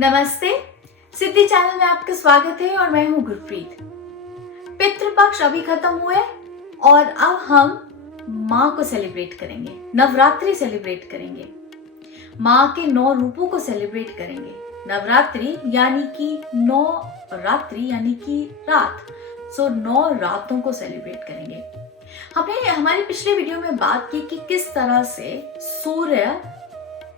नमस्ते, सिद्धि चैनल में आपका स्वागत है और मैं हूं गुरप्रीत। पितृपक्ष अभी खत्म हुए और अब हम माँ को सेलिब्रेट करेंगे, नवरात्रि सेलिब्रेट करेंगे, माँ के 9 रूपों को सेलिब्रेट करेंगे। नवरात्रि यानी कि 9 रात्रि यानी कि रात, 9 रातों को सेलिब्रेट करेंगे। हमने हमारी पिछले वीडियो में बात की कि किस तरह से सूर्य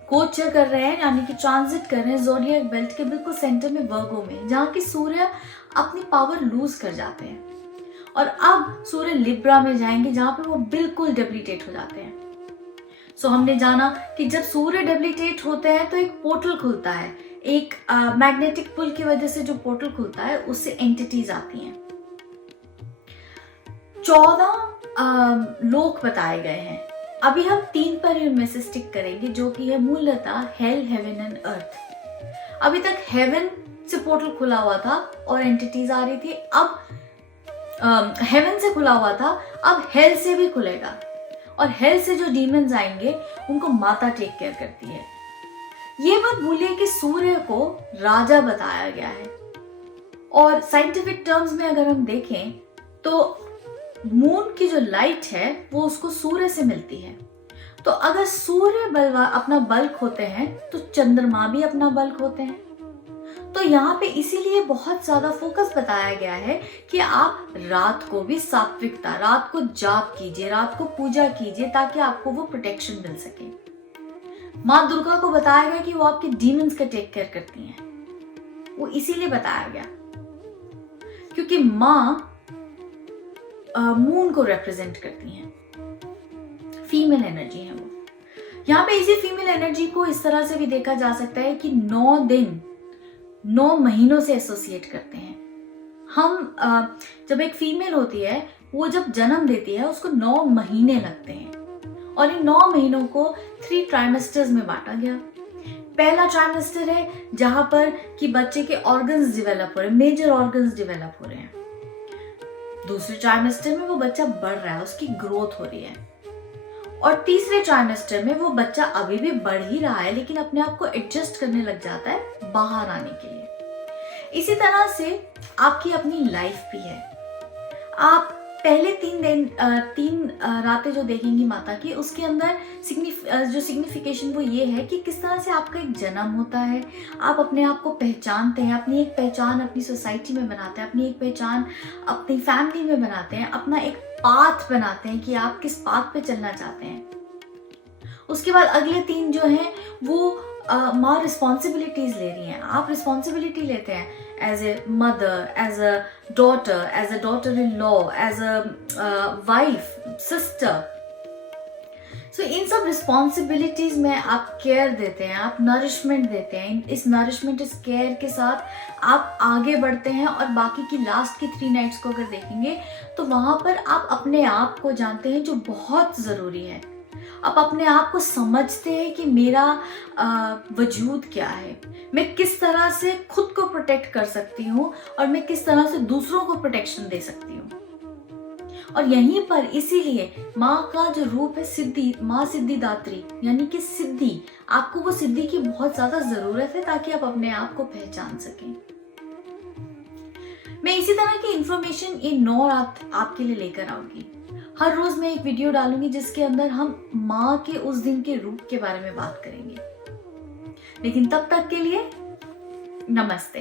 गोचर कर रहे हैं, यानी कि ट्रांजिट कर रहे हैं ज़ोडिएक बेल्ट के बिल्कुल सेंटर में, वर्गो में, जहाँ की सूर्य अपनी पावर लूज कर जाते हैं और अब सूर्य लिब्रा में जाएंगे जहाँ पे वो बिल्कुल डेबिलिटेट हो जाते हैं। हमने जाना कि जब सूर्य डेबिलिटेट होते हैं तो एक पोर्टल खुलता है, एक मैग्नेटिक पुल की वजह से जो पोर्टल खुलता है उससे एंटिटीज आती हैं। 14 लोक बताए गए हैं। अभी हम 3 पर इनमें से स्टिक करेंगे, जो कि है मूलतः हेल, हेवन एंड अर्थ। अभी तक हेवन से पोर्टल खुला हुआ था और एंटिटीज आ रही थी, अब हेवन से खुला हुआ था, अब हेल से भी खुलेगा और हेल से जो डीमंस आएंगे उनको माता टेक केयर करती है। ये मत भूलिए कि सूर्य को राजा बताया गया है और साइंटिफिक टर्म्स में अगर हम देखें तो मून की जो लाइट है वो उसको सूर्य से मिलती है। तो अगर सूर्य अपना बल्क होते हैं तो चंद्रमा भी अपना बल्क होते हैं। तो यहाँ पे इसीलिए बहुत ज्यादा फोकस बताया गया है कि आप रात को भी सात्विकता, रात को जाप कीजिए, रात को पूजा कीजिए, ताकि आपको वो प्रोटेक्शन मिल सके। माँ दुर्गा को बताया गया कि वो आपके डीमंस का टेक केयर करती हैं। वो इसीलिए बताया गया क्योंकि माँ मून को रिप्रेजेंट करती हैं, फीमेल एनर्जी है वो। यहाँ पे इसी फीमेल एनर्जी को इस तरह से भी देखा जा सकता है कि 9 दिन 9 महीनों से एसोसिएट करते हैं हम। जब एक फीमेल होती है वो जब जन्म देती है उसको 9 महीने लगते हैं और इन 9 महीनों को 3 ट्राइमेस्टर्स में बांटा गया। पहला ट्राइमेस्टर है जहां पर कि बच्चे के ऑर्गन्स डेवलप हो रहे हैं, मेजर ऑर्गन्स डेवलप हो रहे हैं। दूसरे ट्राइमेस्टर में वो बच्चा बढ़ रहा है, उसकी ग्रोथ हो रही है। और तीसरे ट्राइमेस्टर में वो बच्चा अभी भी बढ़ ही रहा है लेकिन अपने आप को एडजस्ट करने लग जाता है बाहर आने के लिए। इसी तरह से आपकी अपनी लाइफ भी है। आप पहले 3 रातें जो देखेंगी माता की, उसके अंदर जो सिग्निफिकेशन वो ये है कि किस तरह से आपका एक जन्म होता है, आप अपने आप को पहचानते हैं, अपनी एक पहचान अपनी सोसाइटी में बनाते हैं, अपनी एक पहचान अपनी फैमिली में बनाते हैं, अपना एक पाथ बनाते हैं कि आप किस पाथ पे चलना चाहते हैं। उसके बाद अगले 3 जो हैं वो माँ रिस्पॉन्सिबिलिटीज ले रही हैं। आप रिस्पॉन्सिबिलिटी लेते हैं as a mother, as a daughter in law, as a wife, sister. इन सब रिस्पॉन्सिबिलिटीज में आप केयर देते हैं, आप नरिशमेंट देते हैं। इस नरिशमेंट, इस केयर के साथ आप आगे बढ़ते हैं और बाकी की लास्ट की 3 नाइट्स को अगर देखेंगे तो वहां पर आप अपने आप को जानते हैं, जो बहुत जरूरी है। आप अपने आप को समझते हैं कि मेरा वजूद क्या है, मैं किस तरह से खुद को प्रोटेक्ट कर सकती हूँ और मैं किस तरह से दूसरों को प्रोटेक्शन दे सकती हूँ। और यहीं पर इसीलिए माँ का जो रूप है सिद्धि, माँ सिद्धिदात्री यानी कि सिद्धि, आपको वो सिद्धि की बहुत ज्यादा जरूरत है ताकि आप अपने आप को पहचान सकें। मैं इसी तरह की इंफॉर्मेशन ये 9 रात आपके लिए लेकर आऊंगी। हर रोज मैं एक वीडियो डालूंगी जिसके अंदर हम माँ के उस दिन के रूप के बारे में बात करेंगे। लेकिन तब तक के लिए नमस्ते।